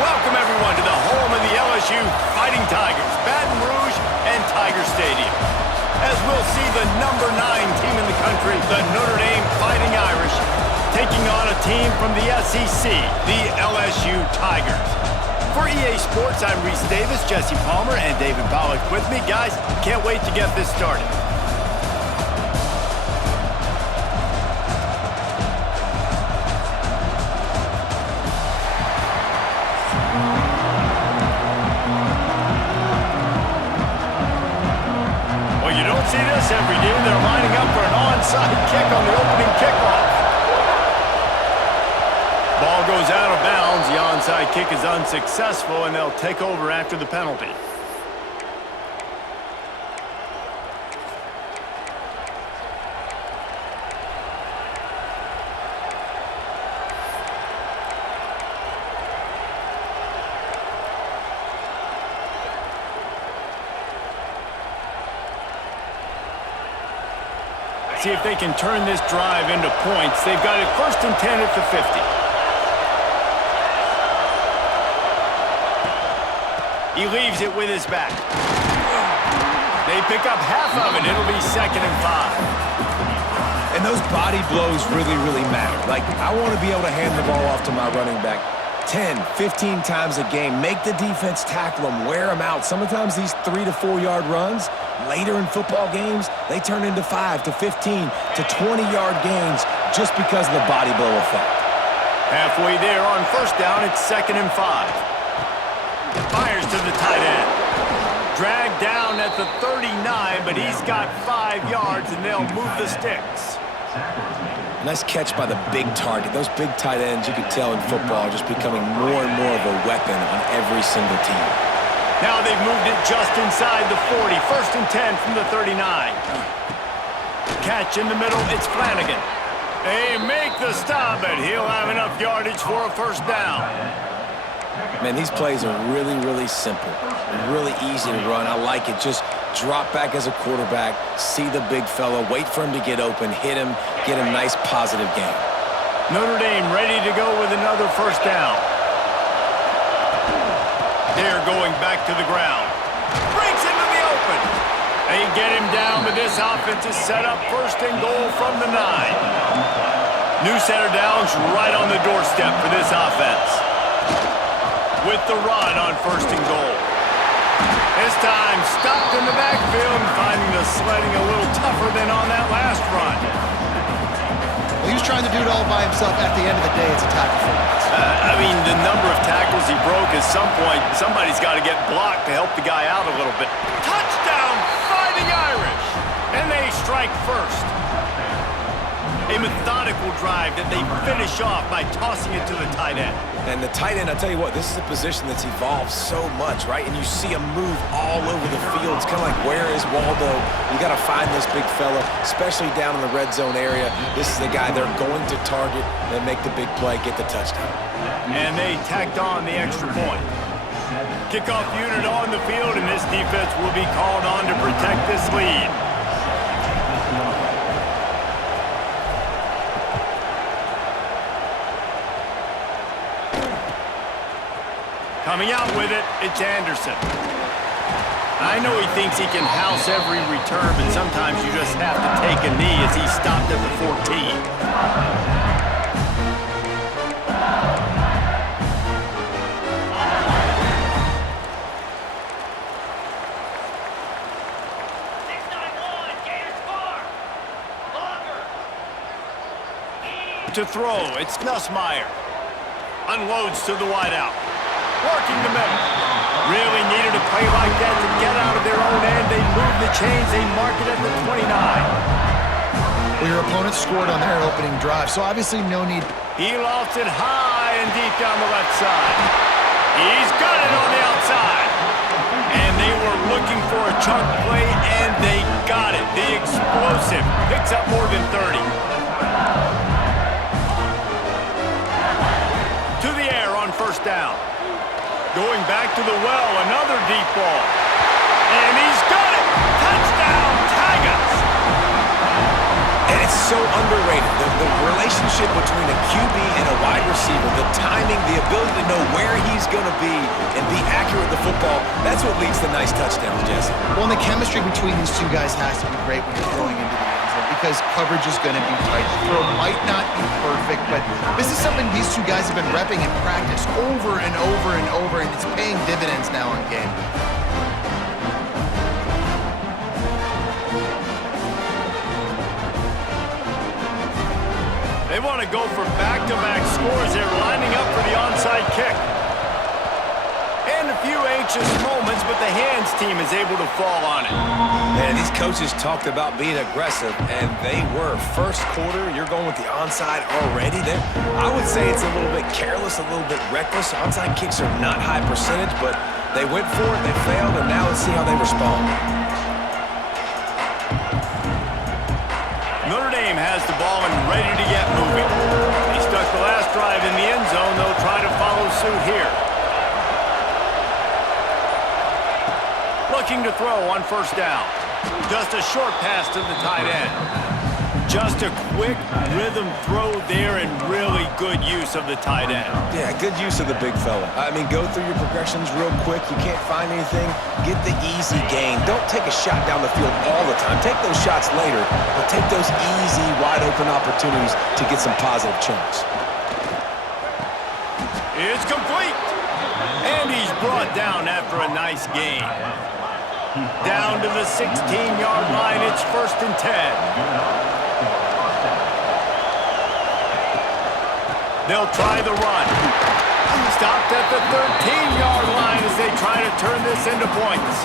Welcome, everyone, to the home of the LSU Fighting Tigers, Baton Rouge and Tiger Stadium. As we'll see the number 9 team in the country, the Notre Dame Fighting Irish, taking on a team from the SEC, the LSU Tigers. For EA Sports, I'm Reese Davis, Jesse Palmer, and David Pollack with me. Guys, can't wait to get this started. Well, you don't see this every day. They're lining up for an onside kick on the opening kickoff. Ball goes out of bounds. The onside kick is unsuccessful, and they'll take over after the penalty. See if they can turn this drive into points. They've got it 1st and 10 at the 50. He leaves it with his back. They pick up half of it. It'll be 2nd and 5. And those body blows really, really matter. Like, I want to be able to hand the ball off to my running back 10, 15 times a game. Make the defense tackle them, wear them out. Sometimes these 3 to 4 yard runs, later in football games, they turn into 5 to 15 to 20 yard gains just because of the body blow effect. Halfway there on 1st down, it's 2nd and 5. Fires to the tight end. Dragged down at the 39, but he's got 5 yards, and they'll move the sticks. Nice catch by the big target. Those big tight ends, you can tell in football, are just becoming more and more of a weapon on every single team. Now they've moved it just inside the 40. 1st and 10 from the 39. Catch in the middle, it's Flanagan. They make the stop, and he'll have enough yardage for a 1st down. Man, these plays are really, really simple. Really easy to run. I like it. Just drop back as a quarterback, see the big fella, wait for him to get open, hit him, get a nice positive gain. Notre Dame ready to go with another 1st down. They're going back to the ground. Breaks into the open. They get him down, but this offense is set up 1st and goal from the 9. New center downs right on the doorstep for this offense. With the run on 1st and goal. This time stopped in the backfield and finding the sledding a little tougher than on that last run. Well, he was trying to do it all by himself. At the end of the day, it's a tackle for loss. I mean, the number of tackles he broke, at some point, somebody's got to get blocked to help the guy out a little bit. Touchdown, Fighting Irish! And they strike first. A methodical drive that they finish off by tossing it to the tight end. And the tight end, I tell you what, this is a position that's evolved so much, right? And you see him move all over the field. It's kind of like, where is Waldo? You got to find this big fella, especially down in the red zone area. This is the guy they're going to target and make the big play, get the touchdown. And they tacked on the extra point. Kickoff unit on the field, and this defense will be called on to protect this lead. Coming out with it, it's Anderson. I know he thinks he can house every return, but sometimes you just have to take a knee as he stopped at the 14. To throw, it's Nussmeier. Unloads to the wideout. Working the middle. Really needed a play like that to get out of their own end. They move the chains. They mark it at the 29. Well, your opponent scored on their opening drive, so obviously no need. He lofts it high and deep down the left side. He's got it on the outside. And they were looking for a chunk play, and they got it. The explosive picks up more than 30. To the air on 1st down. Going back to the well, another deep ball. And he's got it! Touchdown, Tigers! And it's so underrated. The relationship between a QB and a wide receiver, the timing, the ability to know where he's going to be and be accurate with the football, that's what leads to nice touchdowns, Jesse. Well, and the chemistry between these two guys has to be great when you're throwing into the end zone because coverage is going to be tight. The throw might not be perfect, but this is something these two guys have been repping in practice over and over and over, and it's paying dividends now in game. They want to go for back-to-back scores. They're lining up for the onside kick. And a few anxious moments, but the hands team is able to fall on it. Man, these coaches talked about being aggressive, and they were. First quarter, you're going with the onside already. I would say it's a little bit careless, a little bit reckless. Onside kicks are not high percentage, but they went for it, they failed, and now let's see how they respond. Notre Dame has the ball and ready to get moving. They stuck the last drive in the end zone. They'll try to follow suit here. Looking to throw on first down. Just a short pass to the tight end. Just a quick rhythm throw there and really good use of the tight end. Yeah, good use of the big fella. I mean, go through your progressions real quick. You can't find anything. Get the easy gain. Don't take a shot down the field all the time. Take those shots later, but take those easy, wide-open opportunities to get some positive chunks. It's complete. And he's brought down after a nice gain. Down to the 16-yard line. It's 1st and 10. They'll try the run. Stopped at the 13-yard line as they try to turn this into points.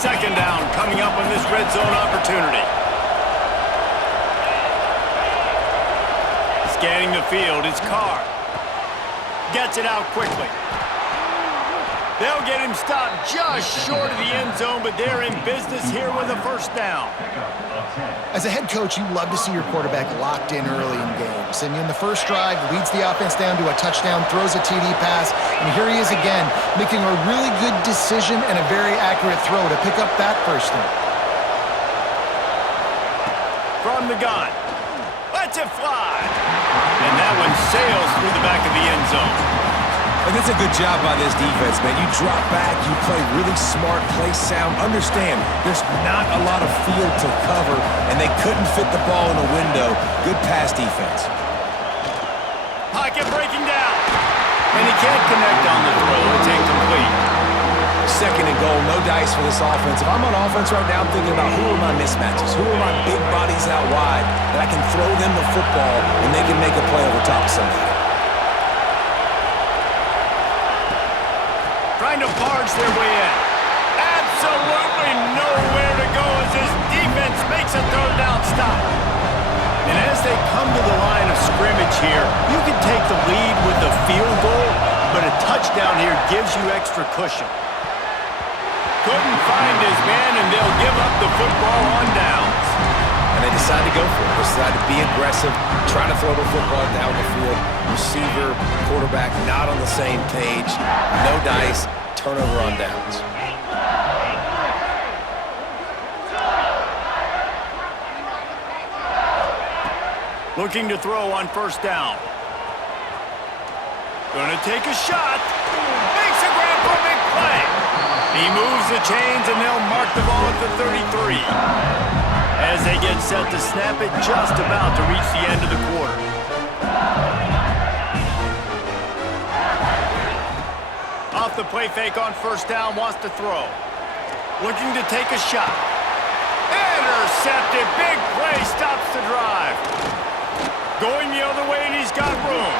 Second down coming up on this red zone opportunity. Scanning the field, it's Carr. Gets it out quickly. They'll get him stopped just short of the end zone, but they're in business here with a first down. As a head coach, you love to see your quarterback locked in early in games. And in the first drive, leads the offense down to a touchdown, throws a TD pass, and here he is again, making a really good decision and a very accurate throw to pick up that first down. From the gun. Lets it fly. And that one sails through the back of the end zone. And that's a good job by this defense, man. You drop back, you play really smart, play sound. Understand, there's not a lot of field to cover, and they couldn't fit the ball in a window. Good pass defense. Pocket breaking down. And he can't connect on the throw. It's incomplete. Second and goal, no dice for this offense. If I'm on offense right now, I'm thinking about who are my mismatches? Who are my big bodies out wide that I can throw them the football and they can make a play over top of somebody? Trying to barge their way in. Absolutely nowhere to go as this defense makes a third down stop. And as they come to the line of scrimmage here, you can take the lead with a field goal, but a touchdown here gives you extra cushion. Couldn't find his man, and they'll give up the football on downs. And they decide to go for it. They decide to be aggressive, try to throw the football down the field. Receiver, quarterback, not on the same page. No dice, turnover on downs. Looking to throw on first down. Gonna take a shot. Makes a grab for a big play. He moves the chains, and they'll mark the ball at the 33. As they get set to snap it, just about to reach the end of the quarter. Off the play fake on first down, wants to throw. Looking to take a shot. Intercepted, big play, stops the drive. Going the other way, and he's got room.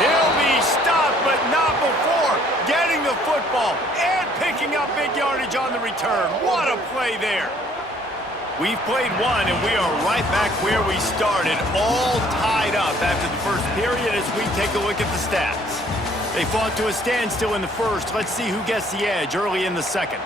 He'll be stopped, but not before getting the football and picking up big yardage on the return. What a play there. We've played one, and we are right back where we started, all tied up after the first period as we take a look at the stats. They fought to a standstill in the first. Let's see who gets the edge early in the second.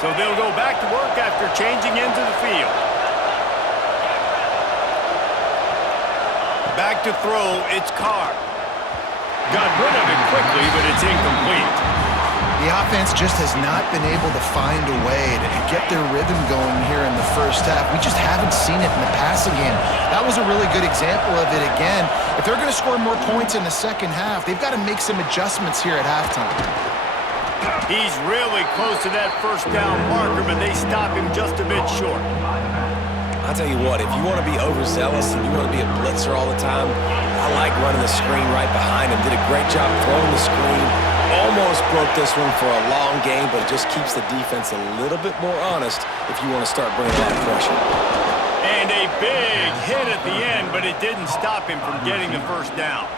So they'll go back to work after changing into the field. Back to throw, it's Carr. Got rid of it quickly, but it's incomplete. The offense just has not been able to find a way to get their rhythm going here in the first half. We just haven't seen it in the passing game. That was a really good example of it again. If they're going to score more points in the second half, they've got to make some adjustments here at halftime. He's really close to that first down marker, but they stop him just a bit short. I'll tell you what, if you want to be overzealous and you want to be a blitzer all the time, I like running the screen right behind him. Did a great job throwing the screen. Almost broke this one for a long game, but it just keeps the defense a little bit more honest if you want to start bringing a lot of pressure. And a big hit at the end, but it didn't stop him from getting the first down.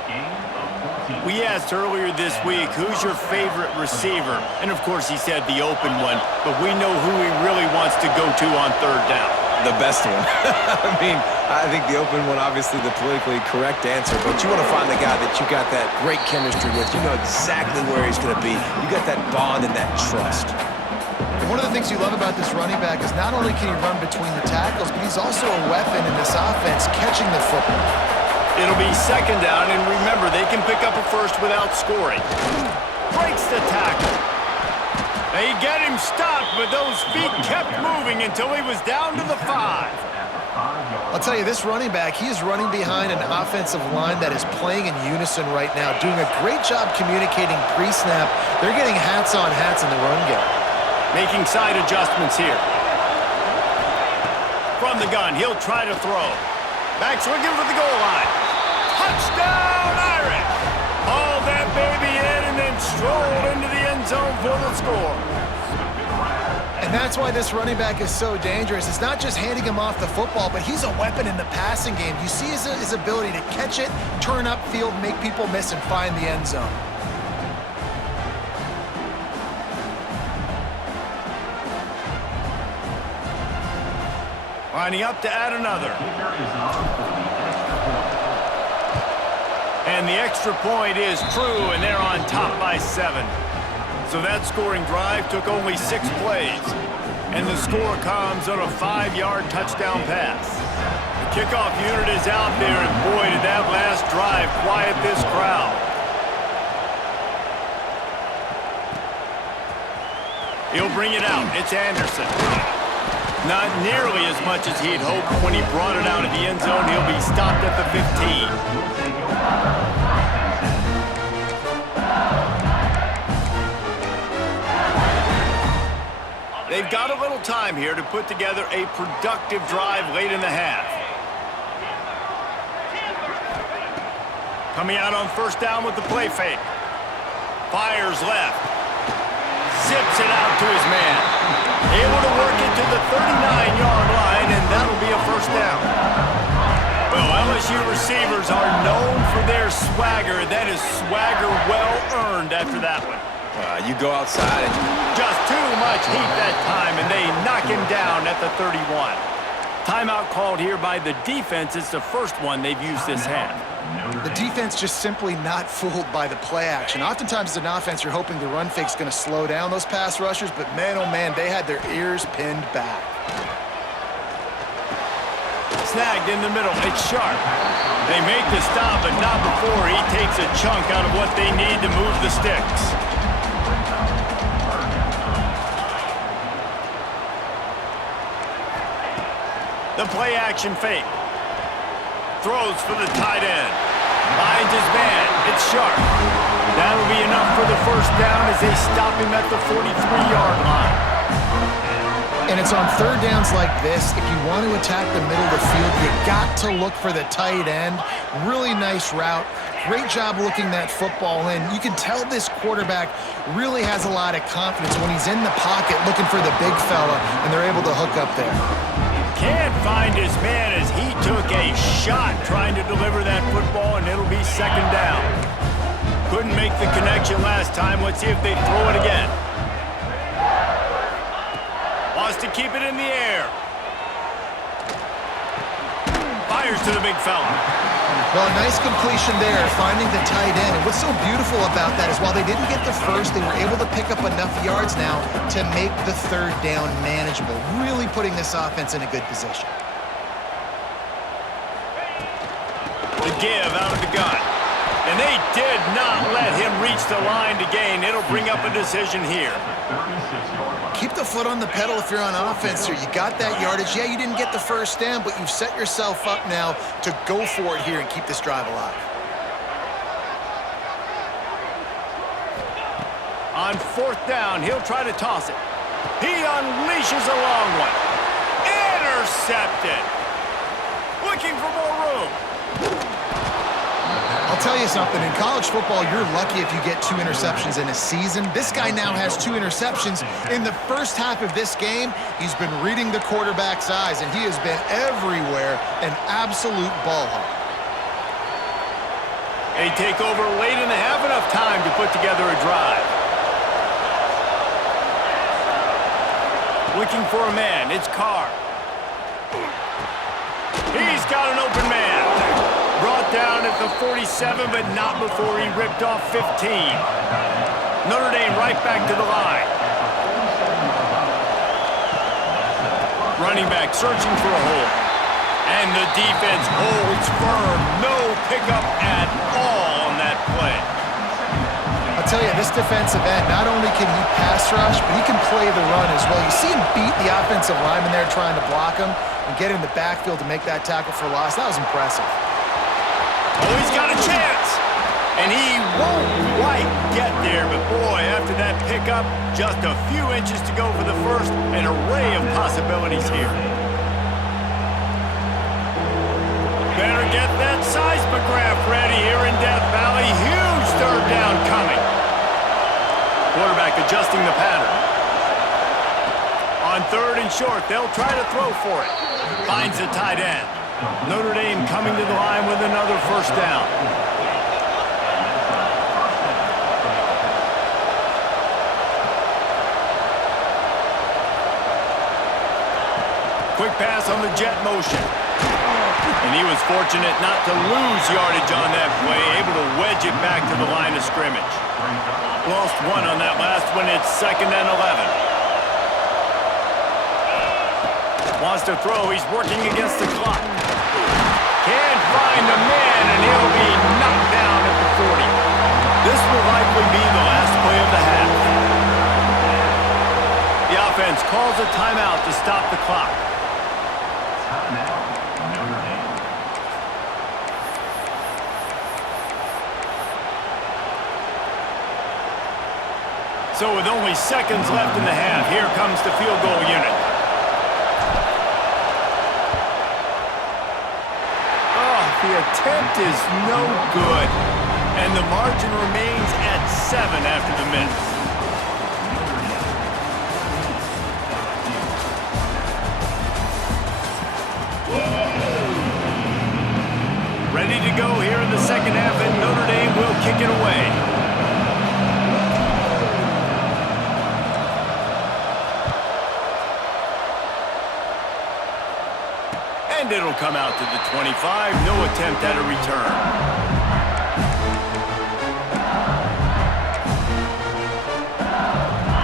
We asked earlier this week, who's your favorite receiver? And, of course, he said the open one, but we know who he really wants to go to on third down. The best one. I think the open one, obviously the politically correct answer, but you want to find the guy that you got that great chemistry with. You know exactly where he's going to be. You got that bond and that trust. And one of the things you love about this running back is not only can he run between the tackles, but he's also a weapon in this offense catching the football. It'll be second down, and remember, they can pick up a first without scoring. Breaks the tackle. They get him stopped, but those feet kept moving until he was down to the 5. I'll tell you, this running back, he is running behind an offensive line that is playing in unison right now, doing a great job communicating pre-snap. They're getting hats on hats in the run game. Making side adjustments here. From the gun, he'll try to throw. Back's looking for the goal line. Touchdown, Irish! Hauled that baby in and then strolled into the end zone for the score. And that's why this running back is so dangerous. It's not just handing him off the football, but he's a weapon in the passing game. You see his ability to catch it, turn upfield, make people miss, and find the end zone. Lining up to add another. And the extra point is true, and they're on top by 7. So that scoring drive took only 6 plays. And the score comes on a 5-yard touchdown pass. The kickoff unit is out there, and boy, did that last drive quiet this crowd. He'll bring it out. It's Anderson. Not nearly as much as he'd hoped when he brought it out of the end zone. He'll be stopped at the 15. They've got a little time here to put together a productive drive late in the half. Coming out on first down with the play fake. Fires left. Zips it out to his man. Able to work it to the 39-yard line, and that'll be a first down. Well, LSU receivers are known for their swagger. That is swagger well earned after that one. You go outside and just too much heat that time, and they knock him down at the 31. Timeout called here by the defense. It's the first one they've used this half. The defense just simply not fooled by the play action. Oftentimes as an offense, you're hoping the run fake's going to slow down those pass rushers, but man, oh man, they had their ears pinned back. Snagged in the middle. It's Sharp. They make the stop, but not before he takes a chunk out of what they need to move the sticks. The play action fake. Throws for the tight end. Finds his man. It's Sharp. That'll be enough for the first down as they stop him at the 43-yard line. And it's on third downs like this, if you want to attack the middle of the field, you got to look for the tight end. Really nice route. Great job looking that football in. You can tell this quarterback really has a lot of confidence when he's in the pocket looking for the big fella, and they're able to hook up there. Can't find his man as he took a shot trying to deliver that football, and it'll be second down. Couldn't make the connection last time. Let's see if they throw it again. Wants to keep it in the air. Fires to the big fella. Well, a nice completion there, finding the tight end. And what's so beautiful about that is while they didn't get the first, they were able to pick up enough yards now to make the third down manageable, really putting this offense in a good position. The give out of the gun. And they did not let him reach the line to gain. It'll bring up a decision here. Keep the foot on the pedal if you're on offense here. You got that yardage. Yeah, you didn't get the first down, but you've set yourself up now to go for it here and keep this drive alive. On fourth down, he'll try to toss it. He unleashes a long one. Intercepted. Looking for more room. I'll tell you something. In college football, you're lucky if you get 2 interceptions in a season. This guy now has 2 interceptions. In the first half of this game, he's been reading the quarterback's eyes, and he has been everywhere, an absolute ball hawk. They take over late and they have enough time to put together a drive. Looking for a man. It's Carr. He's got an open man. Brought down at the 47, but not before he ripped off 15. Notre Dame right back to the line. Running back searching for a hole. And the defense holds firm. No pickup at all on that play. I'll tell you, this defensive end, not only can he pass rush, but he can play the run as well. You see him beat the offensive lineman there trying to block him and get in the backfield to make that tackle for loss. That was impressive. Oh, he's got a chance. And he won't quite get there, but boy, after that pickup, just a few inches to go for the first. An array of possibilities here. Better get that seismograph ready here in Death Valley. Huge third down coming. Quarterback adjusting the pattern. On third and short, they'll try to throw for it. Finds the tight end. Notre Dame coming to the line with another first down. Quick pass on the jet motion. And he was fortunate not to lose yardage on that play, able to wedge it back to the line of scrimmage. Lost 1 on that last one. It's 2nd and 11. Wants to throw. He's working against the clock. Can't find a man, and he'll be knocked down at the 40. This will likely be the last play of the half. The offense calls a timeout to stop the clock. So with only seconds left in the half, here comes the field goal unit. Oh, the attempt is no good. And the margin remains at 7 after the miss. Ready to go here in the second half, and Notre Dame will kick it away. And it'll come out to the 25. No attempt at a return.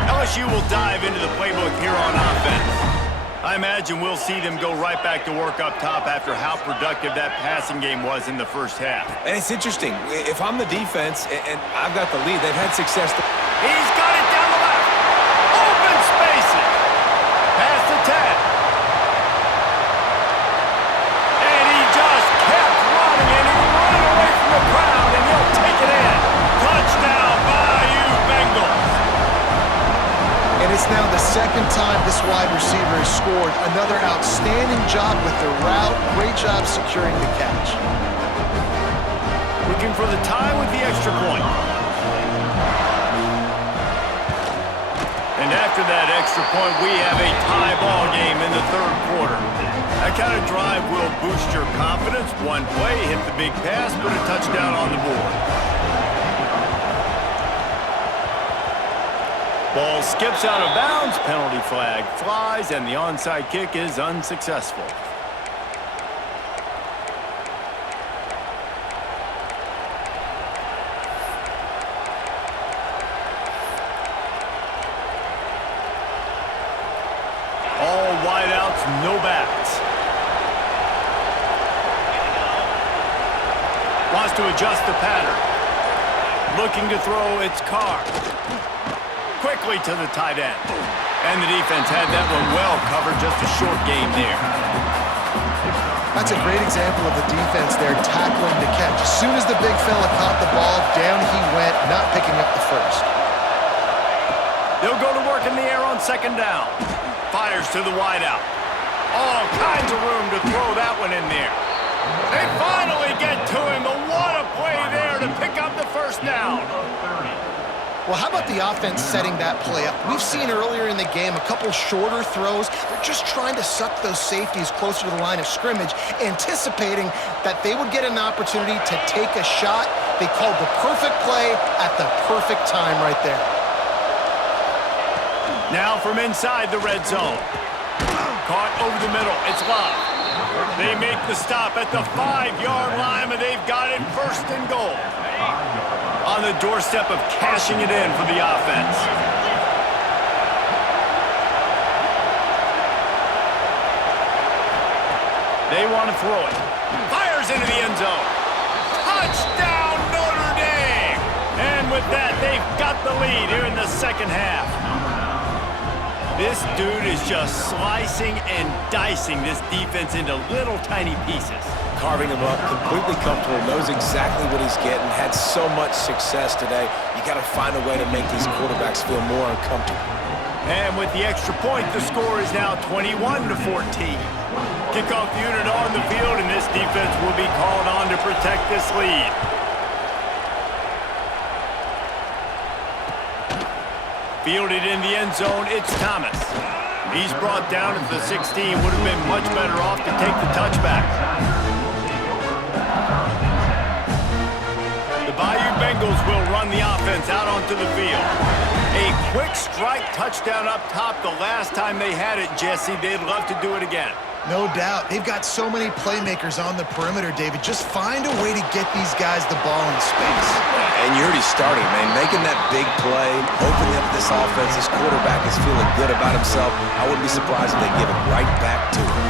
LSU will dive into the playbook here on offense. I imagine we'll see them go right back to work up top after how productive that passing game was in the first half. And it's interesting. If I'm the defense and I've got the lead, they've had success. He's got it down the left. Open spaces. Pass to 10. Crowd, and he'll take it in. Touchdown, Bayou Bengals. And it's now the second time this wide receiver has scored. Another outstanding job with the route. Great job securing the catch. Looking for the tie with the extra point. And after that extra point, we have a tie ball game in the third quarter. That kind of drive will boost your confidence. One play, hit the big pass, put a touchdown on the board. Ball skips out of bounds, penalty flag flies, and the onside kick is unsuccessful. All wideouts, no backs. to adjust the pattern. Looking to throw its Carr. Quickly to the tight end. And the defense had that one well covered, just a short game there. That's a great example of the defense there tackling the catch. As soon as the big fella caught the ball, down he went, not picking up the first. They'll go to work in the air on second down. Fires to the wideout. All kinds of room to throw that one in there. They finally get to him, but what a play there to pick up the first down. Well, how about the offense setting that play up? We've seen earlier in the game a couple shorter throws. They're just trying to suck those safeties closer to the line of scrimmage, anticipating that they would get an opportunity to take a shot. They called the perfect play at the perfect time right there. Now from inside the red zone. Caught over the middle. It's Love. They make the stop at the 5-yard line, and they've got it first and goal. On the doorstep of cashing it in for the offense. They want to throw it. Fires into the end zone. Touchdown, Notre Dame! And with that, they've got the lead here in the second half. This dude is just slicing and dicing this defense into little tiny pieces. Carving him up, completely comfortable, knows exactly what he's getting, had so much success today. You got to find a way to make these quarterbacks feel more uncomfortable. And with the extra point, the score is now 21-14. Kickoff unit on the field, and this defense will be called on to protect this lead. Fielded in the end zone, it's Thomas. He's brought down at the 16, would have been much better off to take the touchback. The Bayou Bengals will run the offense out onto the field. A quick strike touchdown up top the last time they had it, Jesse. They'd love to do it again. No doubt. They've got so many playmakers on the perimeter, David. Just find a way to get these guys the ball in space. And you're already starting, man. Making that big play, opening up this offense. This quarterback is feeling good about himself. I wouldn't be surprised if they give it right back to him.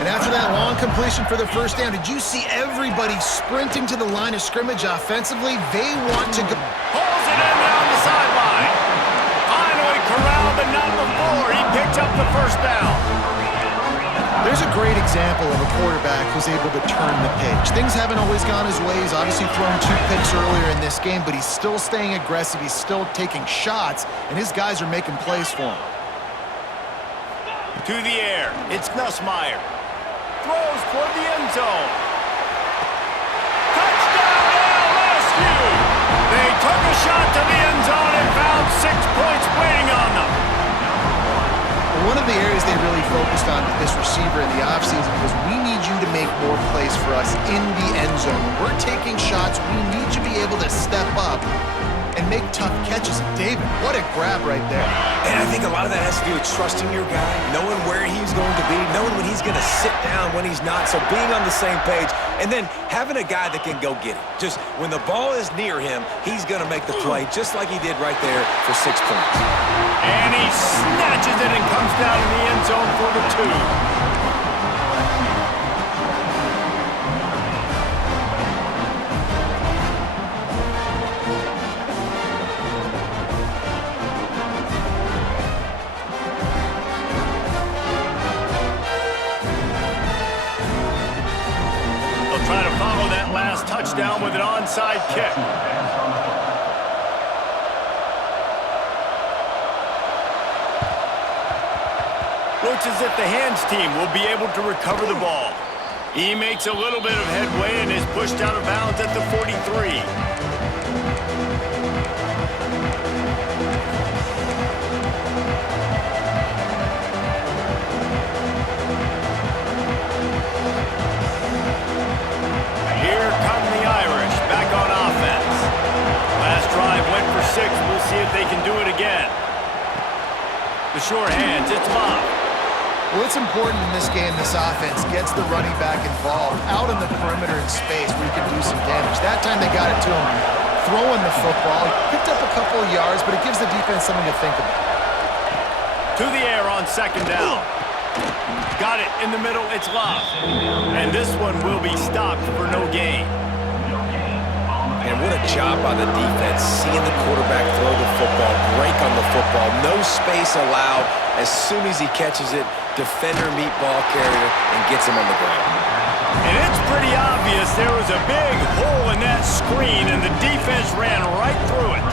And after that long completion for the first down, did you see everybody sprinting to the line of scrimmage offensively? They want to go. Pulls it in down the sideline. Finally corralled, but not before. He picked up the first down. There's a great example of a quarterback who's able to turn the page. Things haven't always gone his way. He's obviously thrown 2 picks earlier in this game, but he's still staying aggressive. He's still taking shots, and his guys are making plays for him. To the air, it's Nussmeier. Throws toward the end zone. Touchdown, LSU! They took a shot to the end zone and found 6 points waiting on them. One of the areas they really focused on with this receiver in the offseason was we need you to make more plays for us in the end zone. When we're taking shots, we need you to be able to step up and make tough catches. David, what a grab right there. And I think a lot of that has to do with trusting your guy, knowing where he's going to be, knowing when he's going to sit down, when he's not. So being on the same page, and then having a guy that can go get it. Just when the ball is near him, he's going to make the play, just like he did right there for 6 points. And he snatches it and comes down in the end zone for the 2. Try to follow that last touchdown with an onside kick. Looks as if the hands team will be able to recover the ball. He makes a little bit of headway and is pushed out of bounds at the 43. We'll see if they can do it again. The short hands, it's Love. Well, it's important in this game this offense gets the running back involved out on the perimeter in space where he can do some damage. That time they got it to him throwing the football. He picked up a couple of yards, but it gives the defense something to think about. To the air on second down. Got it in the middle, it's Love. And this one will be stopped for no gain. And what a job by the defense, seeing the quarterback throw the football, break on the football, no space allowed. As soon as he catches it, defender meet ball carrier and gets him on the ground. And it's pretty obvious there was a big hole in that screen, and the defense ran right through it.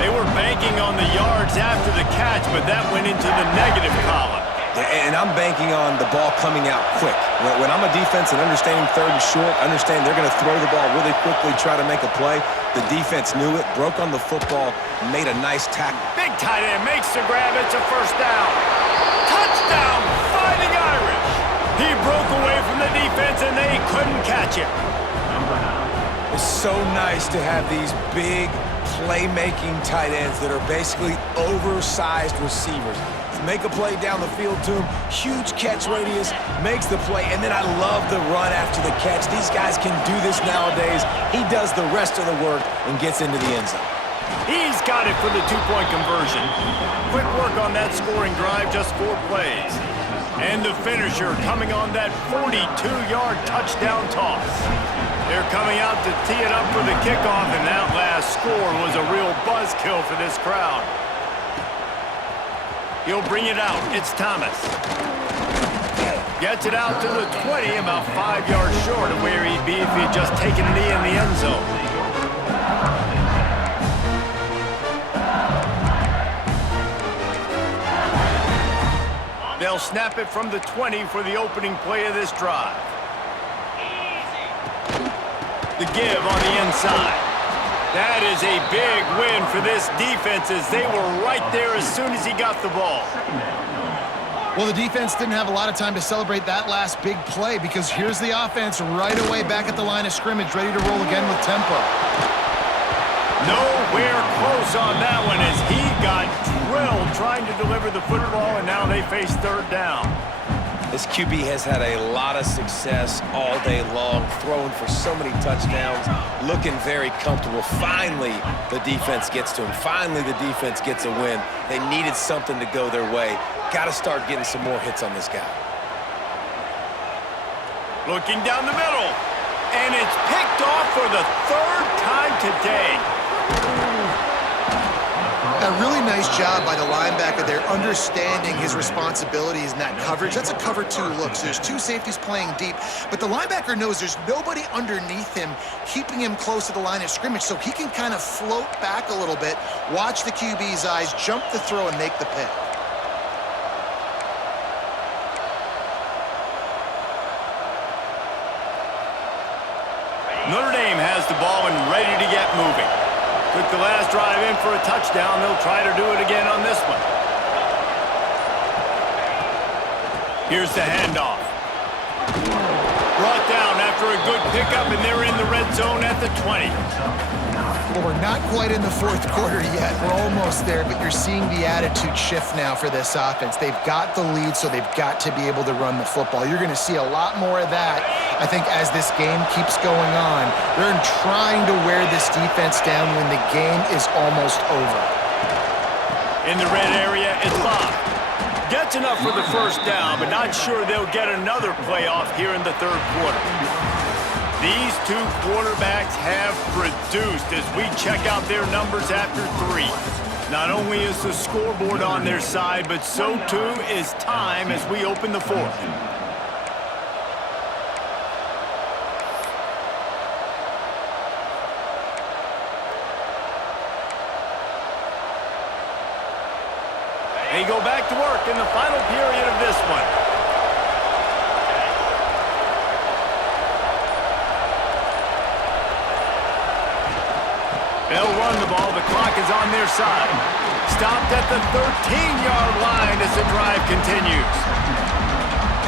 They were banking on the yards after the catch, but that went into the negative column. And I'm banking on the ball coming out quick. When I'm a defense and understanding third and short, understand they're going to throw the ball really quickly, try to make a play. The defense knew it, broke on the football, made a nice tackle. Big tight end makes the grab. It's a first down. Touchdown, Fighting Irish. He broke away from the defense, and they couldn't catch him. It's so nice to have these big, playmaking tight ends that are basically oversized receivers. Make a play down the field to him, huge catch radius, makes the play, and then I love the run after the catch. These guys can do this nowadays. He does the rest of the work and gets into the end zone. He's got it for the two-point conversion. Quick work on that scoring drive, just 4 plays. And the finisher coming on that 42-yard touchdown toss. They're coming out to tee it up for the kickoff, and that last score was a real buzzkill for this crowd. He'll bring it out. It's Thomas. Gets it out to the 20, about 5 yards short of where he'd be if he'd just taken a knee in the end zone. They'll snap it from the 20 for the opening play of this drive. The give on the inside. That is a big win for this defense as they were right there as soon as he got the ball. Well, the defense didn't have a lot of time to celebrate that last big play because here's the offense right away back at the line of scrimmage, ready to roll again with tempo. Nowhere close on that one as he got drilled trying to deliver the football, and now they face third down. This QB has had a lot of success all day long, throwing for so many touchdowns, looking very comfortable. Finally, the defense gets to him. Finally, the defense gets a win. They needed something to go their way. Got to start getting some more hits on this guy. Looking down the middle, and it's picked off for the 3rd time today. A really nice job by the linebacker there, understanding his responsibilities in that coverage. That's a cover 2 look, so there's 2 safeties playing deep, but the linebacker knows there's nobody underneath him keeping him close to the line of scrimmage, so he can kind of float back a little bit, watch the QB's eyes, jump the throw, and make the pick. Notre Dame has the ball and ready to get moving. Took the last drive in for a touchdown. They'll try to do it again on this one. Here's the handoff. Brought down after a good pickup, and they're in the red zone at the 20. Well, we're not quite in the 4th quarter yet. We're almost there, but you're seeing the attitude shift now for this offense. They've got the lead, so they've got to be able to run the football. You're going to see a lot more of that, I think, as this game keeps going on. They're trying to wear this defense down when the game is almost over. In the red area, it's Bob. Gets enough for the first down, but not sure they'll get another playoff here in the 3rd quarter. These 2 quarterbacks have produced as we check out their numbers after 3. Not only is the scoreboard on their side, but so too is time as we open the 4th. They go back to work in the final period of this one. They'll run the ball. The clock is on their side. Stopped at the 13-yard line as the drive continues.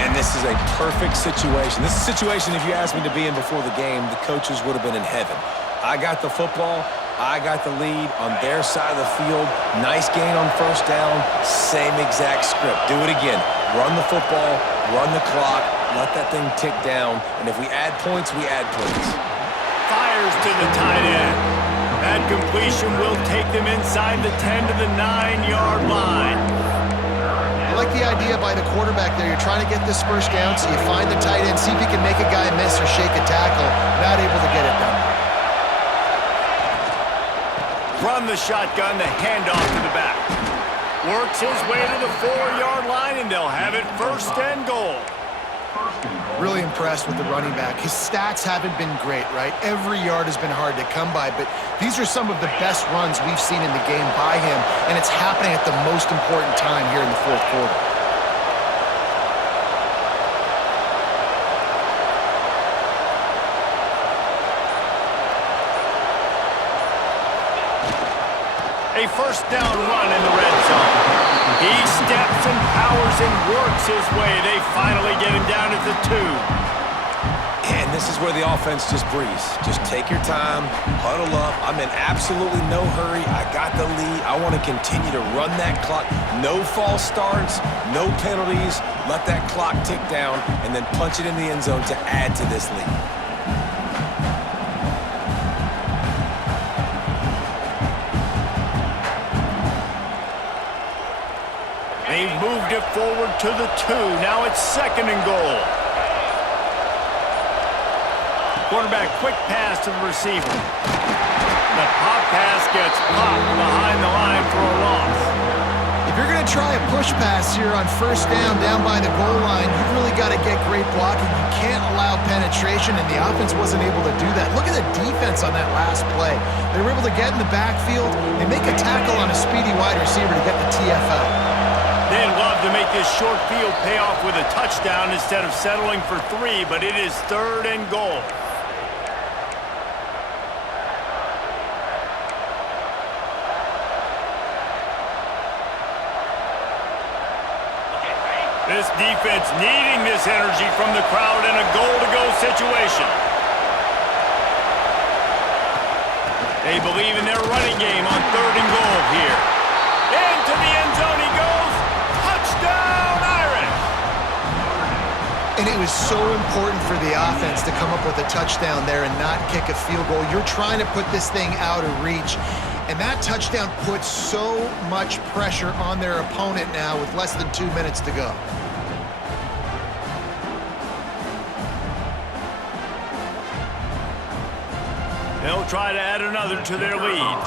And this is a perfect situation. This is a situation, if you asked me to be in before the game, the coaches would have been in heaven. I got the football. I got the lead on their side of the field. Nice gain on first down. Same exact script. Do it again. Run the football. Run the clock. Let that thing tick down. And if we add points, we add points. Fires to the tight end. That completion will take them inside the 10 to the 9-yard line. I like the idea by the quarterback there. You're trying to get this first down, so you find the tight end, see if you can make a guy miss or shake a tackle. Not able to get it done. From the shotgun, the handoff to the back. Works his way to the 4-yard line, and they'll have it first and goal. Really impressed with the running back. His stats haven't been great, right? Every yard has been hard to come by, but these are some of the best runs we've seen in the game by him, and it's happening at the most important time here in the fourth quarter. A first down run in the red zone. He steps and powers and works his way. They finally get him down at the 2. And this is where the offense just breathes. Just take your time, huddle up. I'm in absolutely no hurry. I got the lead. I want to continue to run that clock. No false starts, no penalties. Let that clock tick down and then punch it in the end zone to add to this lead. They've moved it forward to the 2. Now it's second and goal. Quarterback, quick pass to the receiver. The pop pass gets popped behind the line for a loss. If you're going to try a push pass here on first down by the goal line, you've really got to get great blocking. You can't allow penetration, and the offense wasn't able to do that. Look at the defense on that last play. They were able to get in the backfield and make a tackle on a speedy wide receiver to get the TFL. They'd love to make this short field pay off with a touchdown instead of settling for 3, but it is third and goal. This defense needing this energy from the crowd in a goal-to-go situation. They believe in their running game on third and goal here. Into the end zone he goes. Touchdown, Irish! And it was so important for the offense to come up with a touchdown there and not kick a field goal. You're trying to put this thing out of reach. And that touchdown puts so much pressure on their opponent now with less than 2 minutes to go. They'll try to add another to their lead.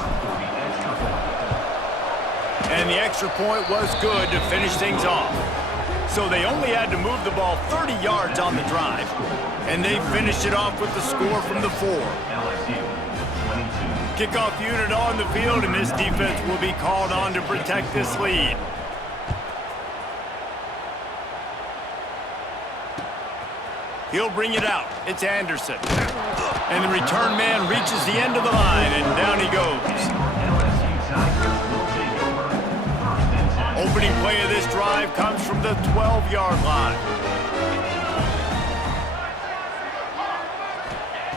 And the extra point was good to finish things off. So they only had to move the ball 30 yards on the drive. And they finished it off with the score from the 4. Kickoff unit on the field, and this defense will be called on to protect this lead. He'll bring it out. It's Anderson. And the return man reaches the end of the line, and down he goes. Opening play of this drive comes from the 12-yard line.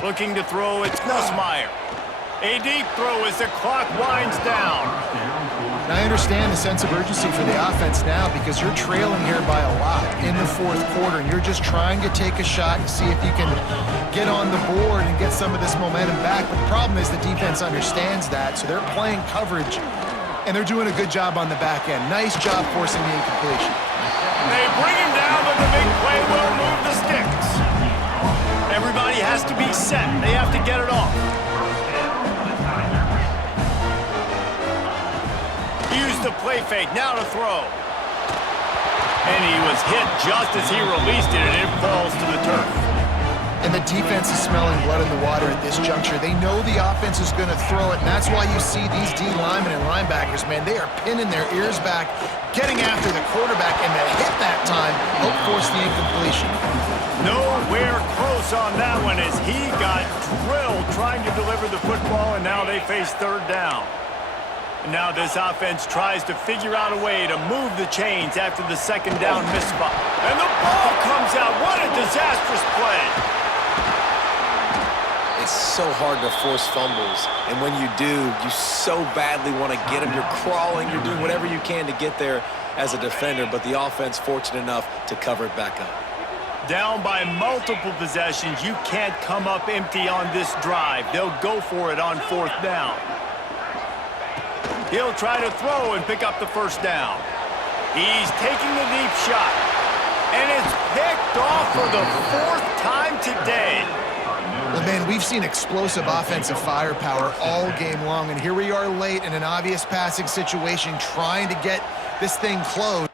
Looking to throw, it's Nussmeier. A deep throw as the clock winds down. And I understand the sense of urgency for the offense now because you're trailing here by a lot in the fourth quarter, and you're just trying to take a shot and see if you can get on the board and get some of this momentum back. But the problem is the defense understands that, so they're playing coverage, and they're doing a good job on the back end. Nice job forcing the incompletion. They bring him down, but the big play will move the sticks. Everybody has to be set. They have to get it off. Use the play fake, now to throw. And he was hit just as he released it, and it falls to the turf. And the defense is smelling blood in the water at this juncture. They know the offense is going to throw it, and that's why you see these D linemen and linebackers, man, they are pinning their ears back, getting after the quarterback, and the hit that time helped force the incompletion. Nowhere close on that one as he got drilled trying to deliver the football, and now they face third down. And now this offense tries to figure out a way to move the chains after the second down misspot. And the ball comes out. What a disastrous play. It's so hard to force fumbles, and when you do, you so badly want to get them. You're crawling, you're doing whatever you can to get there as a defender, but the offense fortunate enough to cover it back up. Down by multiple possessions, you can't come up empty on this drive. They'll go for it on fourth down. He'll try to throw and pick up the first down. He's taking the deep shot, and it's picked off for the fourth time today. Well, man, we've seen explosive offensive firepower all game long, and here we are late in an obvious passing situation trying to get this thing closed.